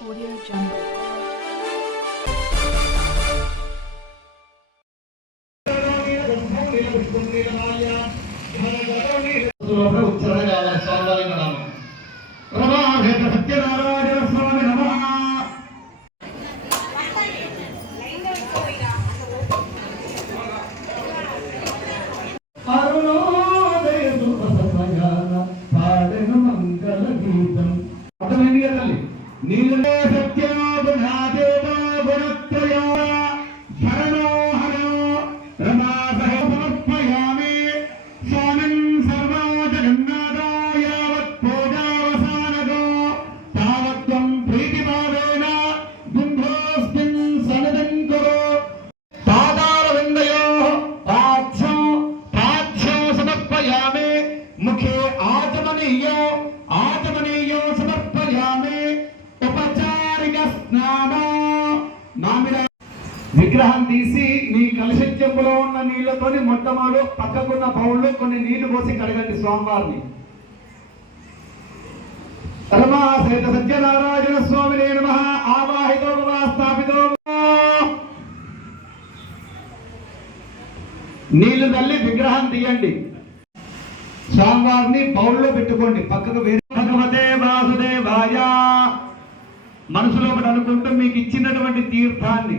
Audio Jungle. ഉച്ചരണ സ്വാമികൾ విగ్రహం తీసి నీ కలశ చెంబులో ఉన్న నీళ్ళతోని మొట్టమొదలు పక్కకున్న బౌల్లో కొన్ని నీళ్ళు పోసి కడగండి స్వామివారిని. రమా శ్వేత సత్యనారాయణ స్వామి నమ. ఆవాహితో స్థాపితో నీళ్ళు తల్లి విగ్రహం తీయండి. స్వామివారిని బౌల్లో పెట్టుకోండి. పక్కకు వేరే భగవతే వాసుదేవాయ. మనసులో ఒకటి అనుకుంటూ మీకు ఇచ్చినటువంటి తీర్థాన్ని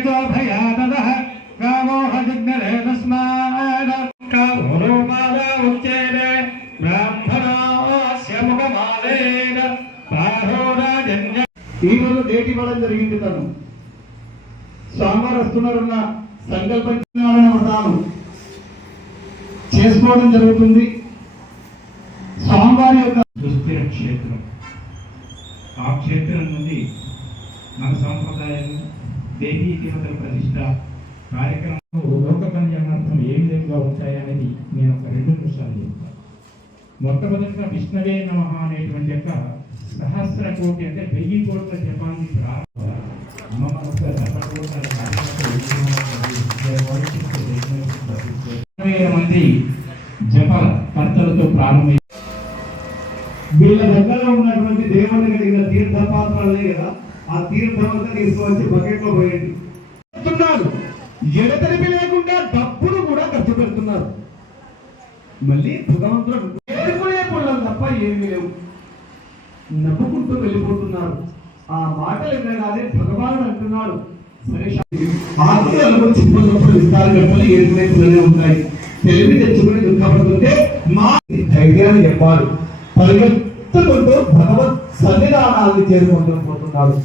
ఏకేతో భయాదదః కామోహ జిగ్నరే తస్మాద్ కామోపాద ఉచ్చేదే బ్రాహ్మణోస్య ముఖమాలేన బాహోరాజన్య ఈ రోజు డేట్ ఇవ్వడం జరిగింది తను. స్వామివారు వస్తున్నారన్న సంకల్పించిన వ్రతాలు చేసుకోవడం జరుగుతుంది. స్వామివారి యొక్క సుస్థిర క్షేత్రం. ఆ క్షేత్రం నుండి మన సంప్రదాయం దేవీ దేవతల ప్రతిష్ట కార్యక్రమం లోక కళ్యాణార్థం ఏ విధంగా ఉంటాయనేది నేను ఒక రెండు నిమిషాలు చెప్తాను మొట్టమొదటిగా విష్ణవే నమ అనేటువంటి యొక్క సహస్ర కోటి అంటే వెయ్యి కోట్ల జపాన్ని ప్రారంభ. అమ్మ మనసు వేల మంది జప కర్తలతో ప్రారంభం. వీళ్ళ దగ్గర ఉన్నటువంటి దేవుని కలిగిన తీర్థపాత్రలే కదా. ఆ తీర్థమంతా తీసుకువచ్చి బకెట్లో పోయండి. ఎడతెరిపి లేకుండా డబ్బులు కూడా ఖర్చు పెడుతున్నారు. మళ్ళీ భగవంతుడు వేడుకునే పుల్లలు తప్ప ఏమి లేవు. నవ్వుకుంటూ వెళ్ళిపోతున్నారు. ఆ మాటలు వినగానే భగవానుడు అంటున్నాడు సరే ఆత్మీయులకు చిప్పలప్పుడు విస్తార గడపలు ఉంటాయి. తెలివి తెచ్చుకుని దుఃఖపడుతుంటే మా ధైర్యాన్ని చెప్పాలి పరిగెత్తుకుంటూ భగవత్ సన్నిధానాన్ని చేరుకుంటూ పోతున్నారు.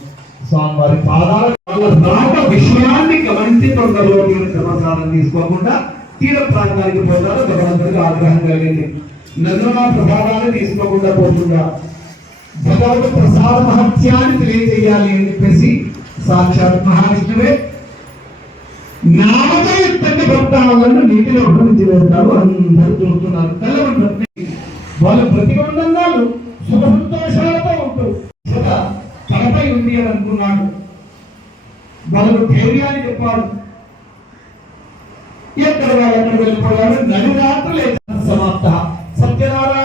స్వామి వారి పాదాల రాక విషయాన్ని గమనించి తొందరలో సమాచారం తీసుకోకుండా తీర ప్రాంతానికి పోతారు. భగవంతుడికి ఆగ్రహం కలిగింది. నదుల ప్రసాదాన్ని తీసుకోకుండా పోతుందా భగవత్ ప్రసాద మహత్యాన్ని తెలియజేయాలి అని చెప్పేసి సాక్షాత్ మహావిష్ణువే నామకయుక్తంగా భక్తాలను నీటిలో అభివృద్ధి వెళ్తారు అందరూ చూస్తున్నారు. తెల్లవారు వాళ్ళు ప్రతిబంధనాలు సుఖ సంతోషాలతో ఉంటారు. ఉంది అని అనుకున్నాడు బదులు ధైర్యాన్ని చెప్పాడు. ఎక్కడ ఎక్కడ వెళ్ళిపోయాడు? నడి రాత్రులే సమాప్త. సత్యనారాయణ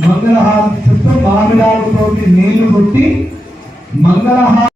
మంగళహారతి చుట్టూ మామిడాలతోటి నీళ్ళు కొట్టి మంగళహార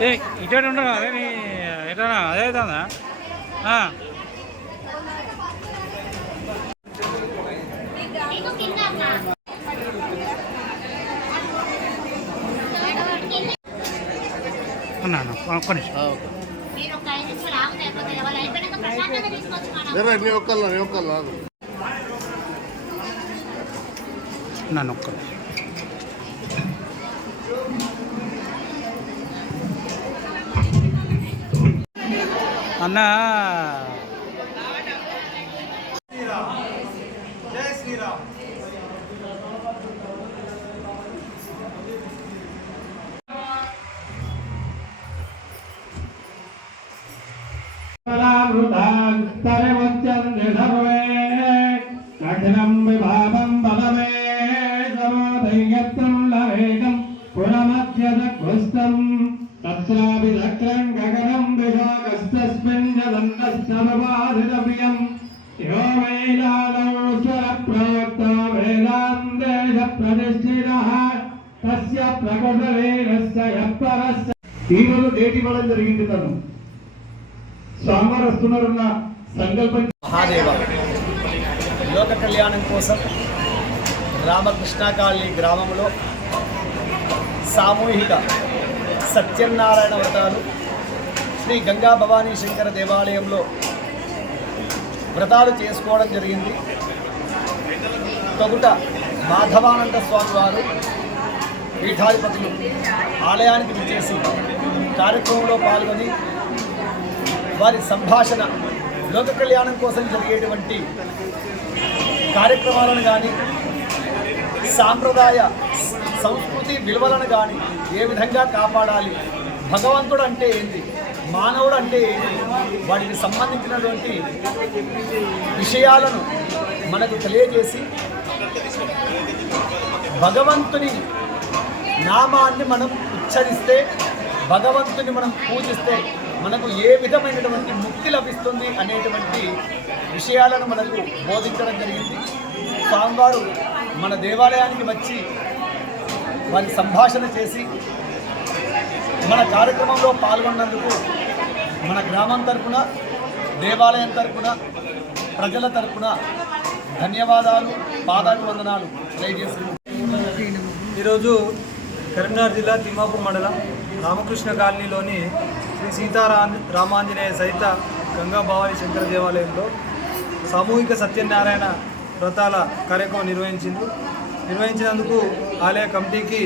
ఏ ఇటు ఉండదు అదే నీ ఎటా అదే అవుతుందా ఆ. అన్నా అన్నా, ఒక్క నిమిషం. మీరు ఒక ఐదు నిమిషాలు ఆగితే అయిపోతుంది వాళ్ళు అయిపోయినాక ప్రశాంతంగా తీసుకొచ్చి మనం నీ ఒక్కళ్ళు నీ ఒక్కళ్ళు ఆగు. నన్ను ఒక్క అన్న అన్నా జై ఈరోజు డేట్ ఇవ్వడం జరిగింది తను. స్వామివారు వస్తున్నారన్న సంకల్పం. మహాదేవ లోక కళ్యాణం కోసం రామకృష్ణకాళి గ్రామంలో సామూహిక సత్యనారాయణ వ్రతాలు శ్రీ గంగా భవానీ శంకర దేవాలయంలో వ్రతాలు చేసుకోవడం జరిగింది. తొగుట మాధవానంద స్వామి వారు పీఠాధిపతులు ఆలయానికి విచ్చేసి కార్యక్రమంలో పాల్గొని వారి సంభాషణ లోక కళ్యాణం కోసం జరిగేటువంటి కార్యక్రమాలను కానీ సాంప్రదాయ సంస్కృతి విలువలను కానీ ఏ విధంగా కాపాడాలి భగవంతుడు అంటే ఏంటి మానవుడు అంటే ఏంటి వాటికి సంబంధించినటువంటి విషయాలను మనకు తెలియజేసి భగవంతుని నామాన్ని మనం ఉచ్చరిస్తే భగవంతుని మనం పూజిస్తే మనకు ఏ విధమైనటువంటి ముక్తి లభిస్తుంది అనేటువంటి విషయాలను మనకు బోధించడం జరిగింది. స్వామివారు మన దేవాలయానికి వచ్చి వారి సంభాషణ చేసి మన కార్యక్రమంలో పాల్గొన్నందుకు మన గ్రామం తరపున దేవాలయం తరపున ప్రజల తరపున ధన్యవాదాలు పాదాభివందనాలు ఈరోజు కరీంనగర్ జిల్లా తిమ్మాపూర్ మండలం రామకృష్ణ కాలనీలోని శ్రీ సీతారా రామాంజనేయ సహిత గంగా భవాని శంకర దేవాలయంలో సామూహిక సత్యనారాయణ వ్రతాల కార్యక్రమం నిర్వహించింది నిర్వహించినందుకు ఆలయ కమిటీకి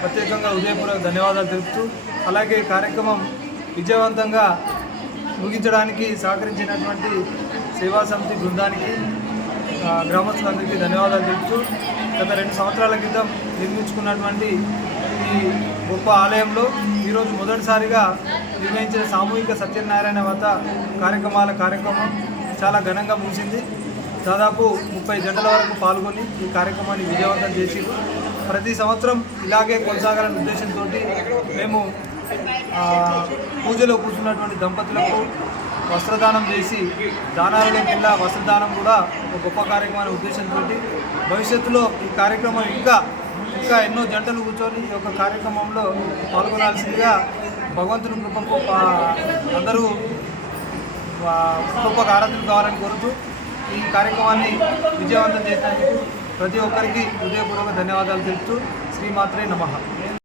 ప్రత్యేకంగా ఉదయపూర్వక ధన్యవాదాలు తెలుపుతూ అలాగే కార్యక్రమం విజయవంతంగా ముగించడానికి సహకరించినటువంటి సేవా సమితి బృందానికి గ్రామస్తులందరికీ ధన్యవాదాలు తెలుపుతూ గత రెండు సంవత్సరాల క్రితం నిర్మించుకున్నటువంటి ఈ గొప్ప ఆలయంలో ఈరోజు మొదటిసారిగా నిర్వహించిన సామూహిక సత్యనారాయణ వ్రత కార్యక్రమాల కార్యక్రమం చాలా ఘనంగా ముగిసింది. దాదాపు ముప్పై జంటల వరకు పాల్గొని ఈ కార్యక్రమాన్ని విజయవంతం చేసి ప్రతి సంవత్సరం ఇలాగే కొనసాగాలనే ఉద్దేశంతో మేము పూజలో కూర్చున్నటువంటి దంపతులకు వస్త్రదానం చేసి దానాలకెల్లా వస్త్రదానం కూడా ఒక గొప్ప కార్యక్రమం అనే ఉద్దేశంతో భవిష్యత్తులో ఈ కార్యక్రమం ఇంకా ఇంకా ఎన్నో జంటలు కూర్చొని ఈ యొక్క కార్యక్రమంలో పాల్గొనాల్సిందిగా భగవంతుని కృపకు గొప్ప అందరూ గొప్ప ఆరాధన కావాలని కోరుతూ ఈ కార్యక్రమాన్ని విజయవంతం చేసినందుకు ప్రతి ఒక్కరికి హృదయపూర్వక ధన్యవాదాలు తెలుపుతూ శ్రీమాత్రే నమః.